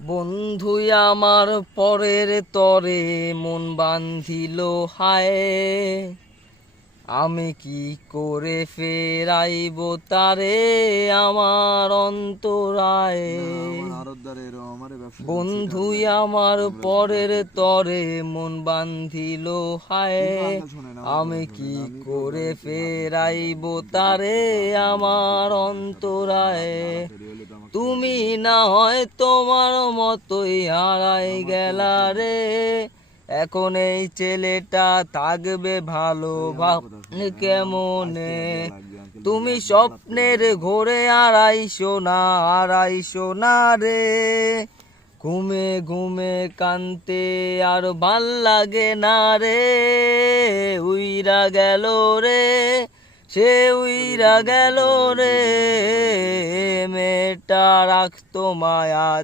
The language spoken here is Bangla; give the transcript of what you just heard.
বন্ধুই আমার পরের তরে মন বান্ধিল হায়, আমি কি করে ফেরাইব তারে আমার অন্তরায়। বন্ধুই আমার পরের তরে মন বান্ধিল হায়, আমি কি করে ফেরাইব তারে আমার অন্তরায়। তুমি না হয় তোমার মতোই হারাই গেলা রে, এখন এই ছেলেটা থাকবে ভালো ভাবলে কেমনে। তুমি স্বপ্নের ঘোরে হারাইছো না রে, ঘুমে ঘুমে কানতে আর ভাল লাগে না রে। উইরা গেল রে, সে উইরা গেল রে, মেয়েটা রাখতো মায়া।